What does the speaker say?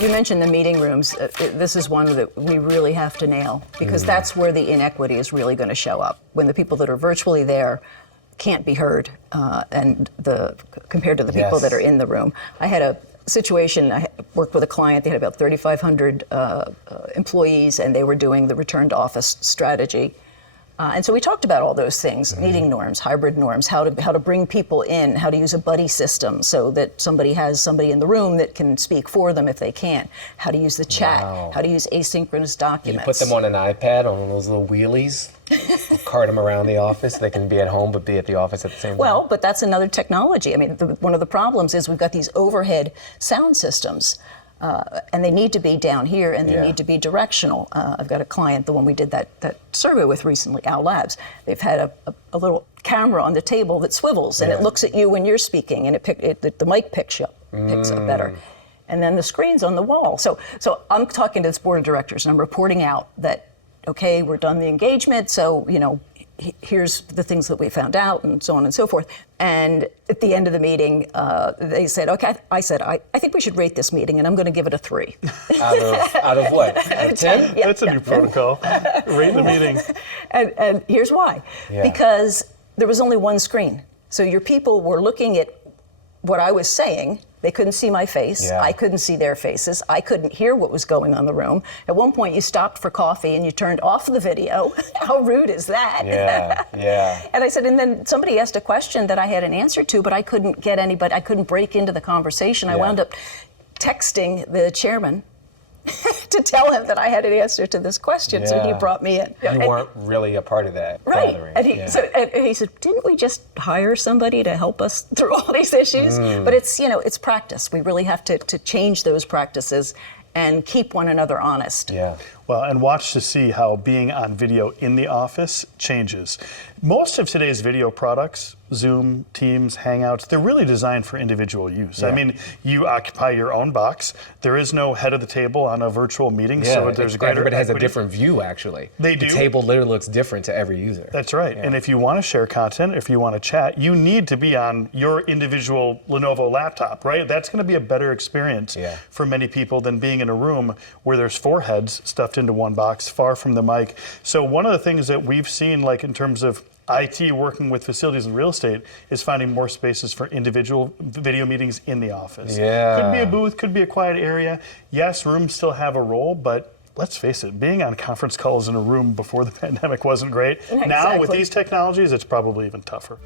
You mentioned the meeting rooms. This is one that we really have to nail because that's where the inequity is really going to show up. When the people that are virtually there can't be heard, compared to the people that are in the room. I had a situation. I worked with a client. They had about 3,500 employees, and they were doing the return to office strategy. And so we talked about all those things: meeting norms, hybrid norms, how to bring people in, how to use a buddy system so that somebody has somebody in the room that can speak for them if they can't, how to use the chat, how to use asynchronous documents. You put them on an iPad on those little wheelies, cart them around the office. They can be at home but be at the office at the same time. Well, but that's another technology. I mean, one of the problems is we've got these overhead sound systems. And they need to be down here, and they need to be directional. I've got a client, the one we did that survey with recently, Owl Labs. They've had a little camera on the table that swivels, and it looks at you when you're speaking, and the mic picks up better. And then the screen's on the wall. So I'm talking to this board of directors, and I'm reporting out that, okay, we're done the engagement, so, here's the things that we found out, and so on and so forth. And at the end of the meeting, they said, okay, I said, I think we should rate this meeting, and I'm going to give it a 3. Out of what? Out of 10? Yeah, That's a new protocol. Rate the meeting. And here's why. Because there was only one screen. So your people were looking at what I was saying. They couldn't see my face. I couldn't see their faces. I couldn't hear what was going on in the room. At one point, you stopped for coffee and you turned off the video. How rude is that? Yeah. And I said, and then somebody asked a question that I had an answer to, but I couldn't get anybody. I couldn't break into the conversation. I wound up texting the chairman to tell him that I had an answer to this question. So he brought me in. You weren't really a part of that gathering. And he said, didn't we just hire somebody to help us through all these issues? But it's, it's practice. We really have to change those practices and keep one another honest. Well, and watch to see how being on video in the office changes. Most of today's video products, Zoom, Teams, Hangouts, they're really designed for individual use. I mean, you occupy your own box. There is no head of the table on a virtual meeting, so there's greater everybody has a equity. different view, actually. They do. The table literally looks different to every user. That's right. And if you want to share content, if you want to chat, you need to be on your individual Lenovo laptop, right? That's going to be a better experience for many people than being in a room where there's 4 heads stuffed into one box, far from the mic. So one of the things that we've seen, like in terms of IT working with facilities and real estate, is finding more spaces for individual video meetings in the office. Could be a booth, could be a quiet area. Yes, rooms still have a role, but let's face it, being on conference calls in a room before the pandemic wasn't great. Now with these technologies, it's probably even tougher.